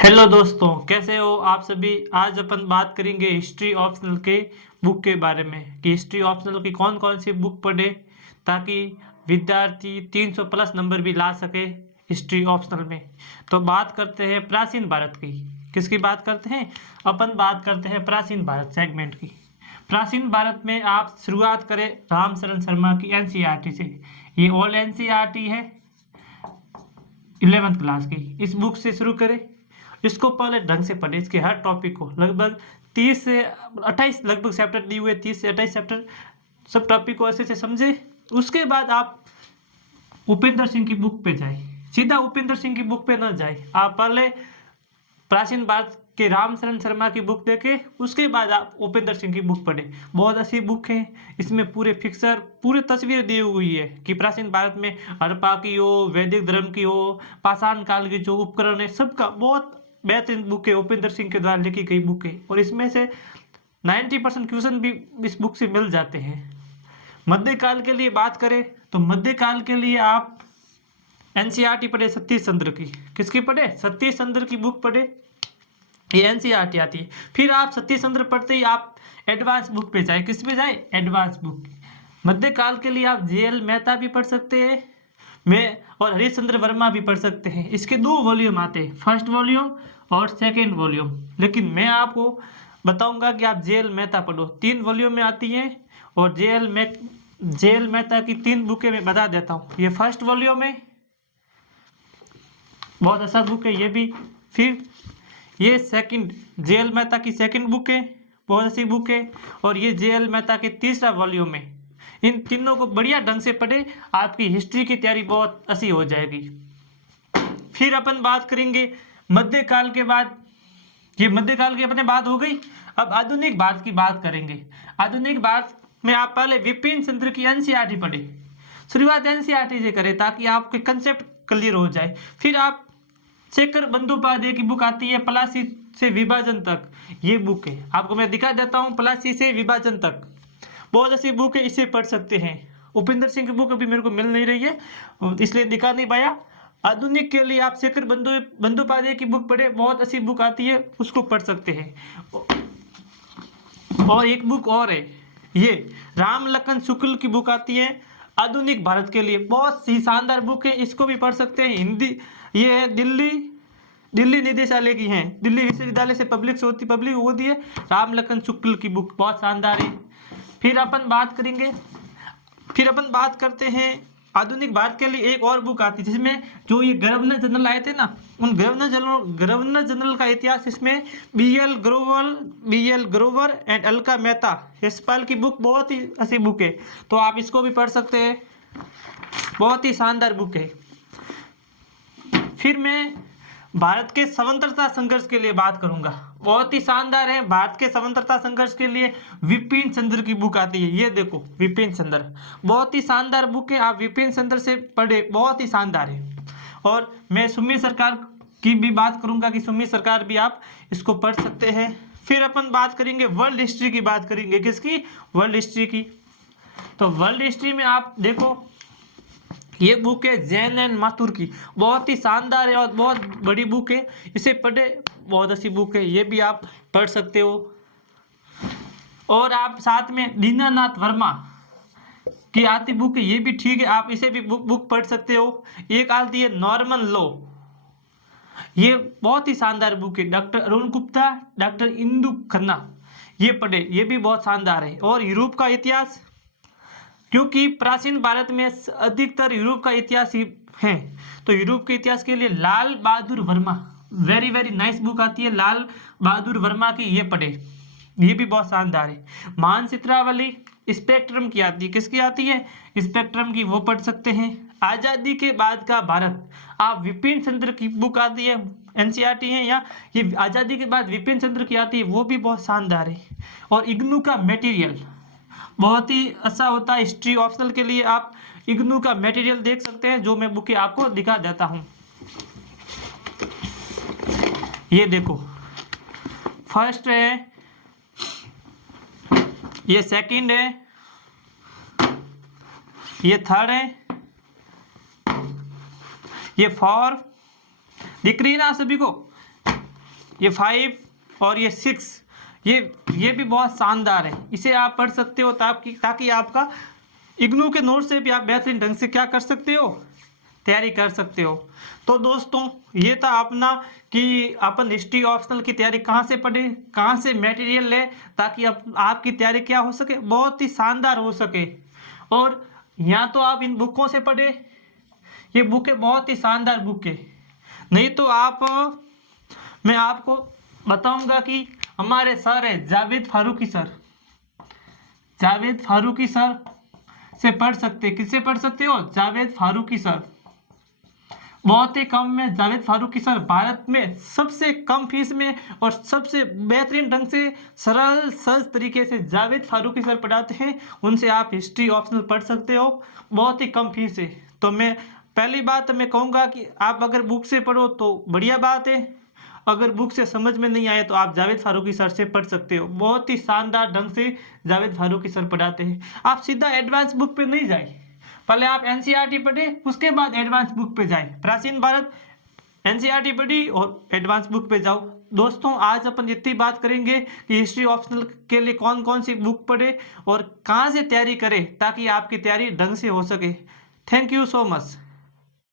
Hello दोस्तों, कैसे हो आप सभी। आज अपन बात करेंगे हिस्ट्री ऑप्शनल के बुक के बारे में कि हिस्ट्री ऑप्शनल की कौन कौन सी बुक पढ़े ताकि विद्यार्थी 300 प्लस नंबर भी ला सके हिस्ट्री ऑप्शनल में। तो बात करते हैं प्राचीन भारत की। किसकी बात करते हैं? अपन बात करते हैं प्राचीन भारत सेगमेंट की। प्राचीन भारत में आप शुरुआत करें रामचरण शर्मा की एनसीईआरटी से। ये ओल्ड एनसीईआरटी है 11th क्लास की। इस बुक से शुरू करें, इसको पहले ढंग से पढ़े, इसके हर टॉपिक को लगभग 30 से 28 लगभग चैप्टर दिए हुए, 30 से 28 चैप्टर, सब टॉपिक को अच्छे से समझे। उसके बाद आप उपेंद्र सिंह की बुक पे जाए, सीधा उपेंद्र सिंह की बुक पे न जाए, आप पहले प्राचीन भारत के रामचरण शर्मा की बुक देखे, उसके बाद आप उपेंद्र सिंह की बुक पढ़े। बहुत अच्छी बुक है, इसमें पूरे फिक्सर पूरी तस्वीर दी हुई है कि प्राचीन भारत में हड़प्पा की हो, वैदिक धर्म की हो, पाषाण काल के जो उपकरण है, सबका बहुत बेहतरीन बुक है। उपेंद्र सिंह के द्वारा लिखी गई बुक है और इसमें से 90% क्वेश्चन भी इस बुक से मिल जाते हैं। मध्यकाल के लिए बात करें तो मध्यकाल के लिए आप एनसीईआरटी पढ़े सतीश चंद्र की। किसकी पढ़े? सतीश चंद्र की बुक पढ़े, ये एनसीईआरटी आती है। फिर आप सतीश चंद्र पढ़ते ही आप एडवांस बुक पे जाए। किस पे जाए? Advance book. मध्यकाल के लिए आप जेएल मेहता भी पढ़ सकते हैं मैं और हरिश्चंद्र वर्मा भी पढ़ सकते हैं। इसके 2 वॉल्यूम आते हैं, फर्स्ट वॉल्यूम और सेकेंड वॉल्यूम। लेकिन मैं आपको बताऊंगा कि आप जेएल मेहता पढ़ो, 3 वॉल्यूम में आती हैं। और जेएल मेहता की 3 बुकें मैं बता देता हूँ। ये फर्स्ट वॉल्यूम है, बहुत अच्छा बुक है ये भी। फिर ये सेकंड जेएल मेहता की सेकंड बुक है, बहुत अच्छी बुक है। और ये जेएल मेहता के तीसरा वॉल्यूम है। इन तीनों को बढ़िया ढंग से पढ़े, आपकी हिस्ट्री की तैयारी बहुत अच्छी हो जाएगी। फिर अपन बात करेंगे मध्यकाल के बाद, ये मध्यकाल की अपने बात हो गई। अब आधुनिक भारत की बात करेंगे। आधुनिक भारत में आप पहले विपिन चंद्र की एनसीईआरटी पढ़े, शुरुआत एनसीईआरटी से करें ताकि आपके कंसेप्ट क्लियर हो जाए। फिर आप शेखर बंदोपाध्याय की बुक आती है प्लासी से विभाजन तक, ये बुक है, आपको मैं दिखा देता हूँ। प्लासी से विभाजन तक बहुत अच्छी बुक है, इसे पढ़ सकते हैं। उपेंद्र सिंह की बुक अभी मेरे को मिल नहीं रही है इसलिए दिखा नहीं पाया। आधुनिक के लिए आप शेखर बंदोपाध्याय की बुक पढ़े, बहुत अच्छी बुक आती है, उसको पढ़ सकते हैं। और एक बुक और है, ये राम लखन शुक्ल की बुक आती है आधुनिक भारत के लिए, बहुत ही शानदार बुक है, इसको भी पढ़ सकते हैं। हिंदी ये है दिल्ली निदेशालय की है, दिल्ली विश्वविद्यालय से पब्लिक होती है। राम लखन शुक्ल की बुक बहुत शानदार है। फिर अपन बात करते हैं आधुनिक भारत के लिए एक और बुक आती है जिसमें जो ये गवर्नर जनरल आए थे ना, उन गवर्नर जनरल का इतिहास, इसमें B L Grover and Alka Mehta Yashpal की बुक बहुत ही अच्छी बुक है, तो आप इसको भी पढ़ सकते हैं, बहुत ही शानदार बुक है। फिर मैं भारत के स्वतंत्रता संघर्ष के लिए बात करूंगा, बहुत ही शानदार है। भारत के स्वतंत्रता संघर्ष के लिए विपिन चंद्र की बुक आती है, ये देखो विपिन चंद्र, बहुत ही शानदार बुक है, आप विपिन चंद्र से पढ़े, बहुत ही शानदार है। और मैं सुम्मी सरकार की भी बात करूंगा कि सुम्मी सरकार भी आप इसको पढ़ सकते हैं। फिर अपन बात करेंगे वर्ल्ड हिस्ट्री की, बात करेंगे किसकी? वर्ल्ड हिस्ट्री की। तो वर्ल्ड हिस्ट्री में आप देखो ये बुक है जैन एंड माथुर की, बहुत ही शानदार है और बहुत बड़ी बुक है, इसे पढ़े, बहुत अच्छी बुक है, ये भी आप पढ़ सकते हो। और आप साथ में दीनानाथ वर्मा की आती बुक है, ये भी ठीक है, आप इसे भी बुक पढ़ सकते हो। एक आती है नॉर्मन लॉ, ये बहुत ही शानदार बुक है, डॉक्टर अरुण गुप्ता, डॉक्टर इंदु खन्ना, ये पढ़े, ये भी बहुत शानदार है। और यूरोप का इतिहास, क्योंकि प्राचीन भारत में अधिकतर यूरोप का इतिहास ही है, तो यूरोप के इतिहास के लिए Lal Bahadur Varma, very very nice book आती है लाल बहादुर वर्मा की, ये पढ़े, ये भी बहुत शानदार है। मान चित्रावली स्पेक्ट्रम की आती है, किसकी आती है? स्पेक्ट्रम की, वो पढ़ सकते हैं। आज़ादी के बाद का भारत, आप विपिन चंद्र की बुक आती है, एनसीईआरटी है, या ये आज़ादी के बाद विपिन चंद्र की आती है, वो भी बहुत शानदार है। और इग्नू का मटेरियल बहुत ही अच्छा होता है हिस्ट्री ऑप्शनल के लिए, आप इग्नू का मटेरियल देख सकते हैं, जो मैं बुक आपको दिखा देता हूं। ये देखो, फर्स्ट है, ये सेकंड है, ये थर्ड है, ये फोर्थ, दिख रही है ना सभी को? ये 5 और ये 6, ये भी बहुत शानदार है। इसे आप पढ़ सकते हो ताकि आपका इग्नू के नोट से भी आप बेहतरीन ढंग से क्या कर सकते हो, तैयारी कर सकते हो। तो दोस्तों ये था अपना कि अपन हिस्ट्री ऑप्शनल की तैयारी कहाँ से पढ़े, कहाँ से मटेरियल ले, ताकि आपकी तैयारी क्या हो सके, बहुत ही शानदार हो सके। और या तो आप इन बुकों से पढ़े, ये बुकें बहुत ही शानदार बुक है, नहीं तो मैं आपको बताऊंगा कि हमारे सर है जावेद फारूकी सर, जावेद फारूकी सर से पढ़ सकते। किससे पढ़ सकते हो, जावेद फारूकी सर। बहुत ही कम में जावेद फारूकी सर भारत में सबसे कम फीस में और सबसे बेहतरीन ढंग से सरल सहज तरीके से जावेद फारूकी सर पढ़ाते हैं। उनसे आप हिस्ट्री ऑप्शनल पढ़ सकते हो, बहुत ही कम फीस है। तो मैं पहली बात मैं कहूँगा कि आप अगर बुक से पढ़ो तो बढ़िया बात है, अगर बुक से समझ में नहीं आए तो आप जावेद फारूकी सर से पढ़ सकते हो। बहुत ही शानदार ढंग से जावेद फारूकी सर पढ़ाते हैं। आप सीधा एडवांस बुक पे नहीं जाए, पहले आप एनसीईआरटी पढ़े, उसके बाद एडवांस बुक पे जाए। प्राचीन भारत एनसीईआरटी पढ़ी और एडवांस बुक पे जाओ। दोस्तों आज अपन इतनी बात करेंगे कि हिस्ट्री ऑप्शनल के लिए कौन कौन सी बुक पढ़े और कहाँ से तैयारी करें ताकि आपकी तैयारी ढंग से हो सके। Thank you so much.